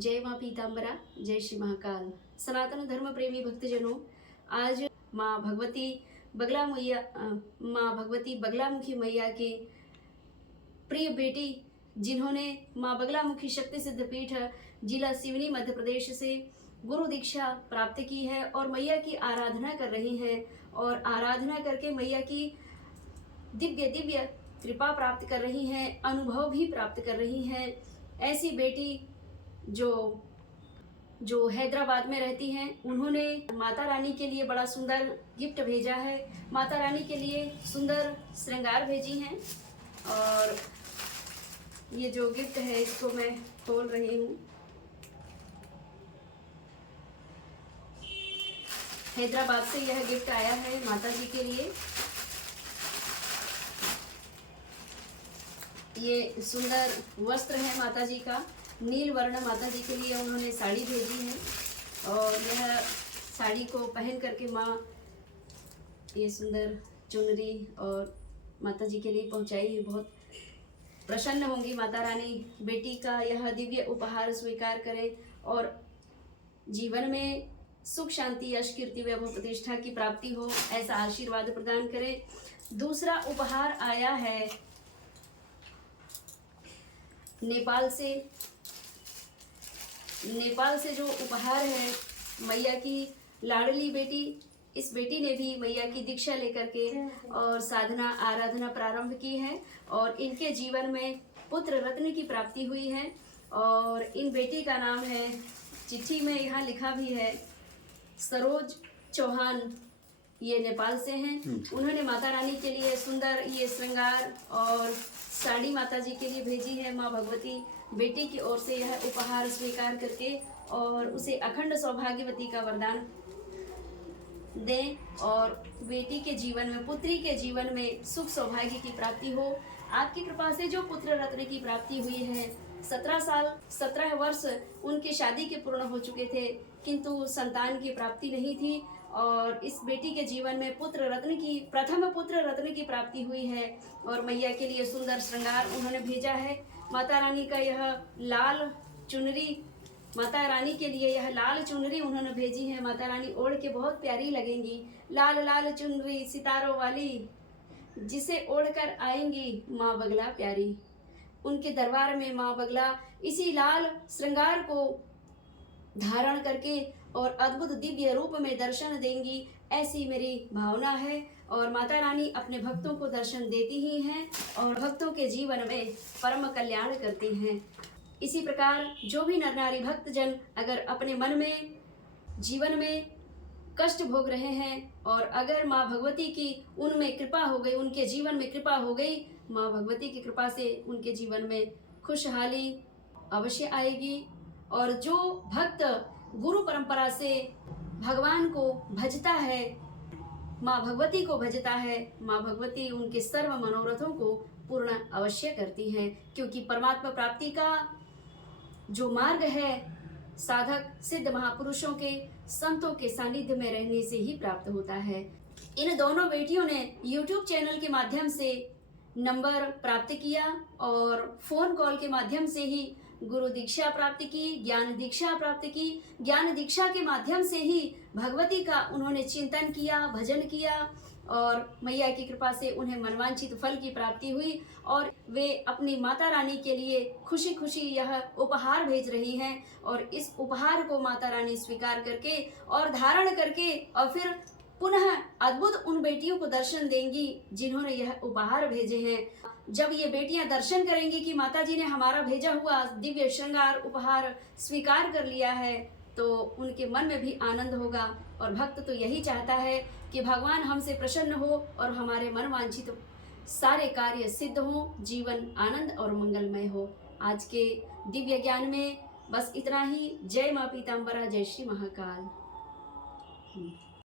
जय माँ पीताम्बरा, जय श्री महाकाल। सनातन धर्म प्रेमी भक्तजनों, आज माँ भगवती बगलामुखी मैया की प्रिय बेटी, जिन्होंने माँ बगलामुखी शक्ति सिद्धपीठ जिला सिवनी मध्य प्रदेश से गुरु दीक्षा प्राप्त की है और मैया की आराधना कर रही हैं और आराधना करके मैया की दिव्य कृपा प्राप्त कर रही हैं, अनुभव भी प्राप्त कर रही हैं। ऐसी बेटी जो हैदराबाद में रहती हैं, उन्होंने माता रानी के लिए बड़ा सुंदर गिफ्ट भेजा है। माता रानी के लिए सुंदर श्रृंगार भेजी हैं और ये जो गिफ्ट है इसको मैं खोल रही हूँ। हैदराबाद से यह गिफ्ट आया है माता जी के लिए। ये सुंदर वस्त्र है माता जी का, नील वर्ण माता जी के लिए उन्होंने साड़ी भेजी है और यह साड़ी को पहन करके माँ ये सुंदर चुनरी और माता जी के लिए पहुंचाई है। बहुत प्रसन्न होंगी माता रानी, बेटी का यह दिव्य उपहार स्वीकार करें और जीवन में सुख शांति यश कीर्ति वैभव प्रतिष्ठा की प्राप्ति हो, ऐसा आशीर्वाद प्रदान करें। दूसरा उपहार आया है नेपाल से जो उपहार है मैया की लाडली बेटी, इस बेटी ने भी मैया की दीक्षा लेकर के और साधना आराधना प्रारंभ की है और इनके जीवन में पुत्र रत्न की प्राप्ति हुई है और इन बेटी का नाम है, चिट्ठी में यहाँ लिखा भी है, सरोज चौहान। ये नेपाल से हैं। उन्होंने माता रानी के लिए सुंदर ये श्रृंगार और साड़ी माता जी के लिए भेजी है। माँ भगवती बेटी की ओर से यह उपहार स्वीकार करके और उसे अखंड सौभाग्यवती का वरदान दें और बेटी के जीवन में, पुत्री के जीवन में सुख सौभाग्य की प्राप्ति हो। आपकी कृपा से जो पुत्र रत्न की प्राप्ति हुई है, 17 वर्ष उनकी शादी के पूर्ण हो चुके थे किंतु संतान की प्राप्ति नहीं थी और इस बेटी के जीवन में प्रथम पुत्र रत्न की प्राप्ति हुई है और मैया के लिए सुंदर श्रृंगार उन्होंने भेजा है। माता रानी का यह लाल चुनरी, माता रानी के लिए यह लाल चुनरी उन्होंने भेजी है। माता रानी ओढ़ के बहुत प्यारी लगेंगी। लाल लाल चुनरी सितारों वाली, जिसे ओढ़कर आएंगी माँ बगला प्यारी। उनके दरबार में माँ बगला इसी लाल श्रृंगार को धारण करके और अद्भुत दिव्य रूप में दर्शन देंगी, ऐसी मेरी भावना है और माता रानी अपने भक्तों को दर्शन देती ही हैं और भक्तों के जीवन में परम कल्याण करती हैं। इसी प्रकार जो भी नर नारी भक्तजन अगर अपने मन में जीवन में कष्ट भोग रहे हैं और अगर माँ भगवती की उनमें कृपा हो गई, उनके जीवन में कृपा हो गई, माँ भगवती की कृपा से उनके जीवन में खुशहाली अवश्य आएगी। और जो भक्त गुरु परंपरा से भगवान को भजता है, माँ भगवती को भजता है, माँ भगवती उनके सर्व मनोरथों को पूर्ण अवश्य करती हैं, क्योंकि परमात्मा प्राप्ति का जो मार्ग है साधक सिद्ध महापुरुषों के संतों के सानिध्य में रहने से ही प्राप्त होता है। इन दोनों बेटियों ने YouTube चैनल के माध्यम से नंबर प्राप्त किया और फोन कॉल के माध्यम से ही गुरु दीक्षा प्राप्त की, ज्ञान दीक्षा प्राप्त की। ज्ञान दीक्षा के माध्यम से ही भगवती का उन्होंने चिंतन किया, भजन किया और मैया की कृपा से उन्हें मनवांछित फल की प्राप्ति हुई और वे अपनी माता रानी के लिए खुशी खुशी यह उपहार भेज रही हैं और इस उपहार को माता रानी स्वीकार करके और धारण करके और फिर पुनः अद्भुत उन बेटियों को दर्शन देंगी जिन्होंने यह उपहार भेजे हैं। जब ये बेटियां दर्शन करेंगी कि माता जी ने हमारा भेजा हुआ दिव्य श्रृंगार उपहार स्वीकार कर लिया है, तो उनके मन में भी आनंद होगा और भक्त तो यही चाहता है कि भगवान हमसे प्रसन्न हो और हमारे मनवांछित सारे कार्य सिद्ध हों, जीवन आनंद और मंगलमय हो। आज के दिव्य ज्ञान में बस इतना ही। जय माँ पीताम्बरा, जय श्री महाकाल।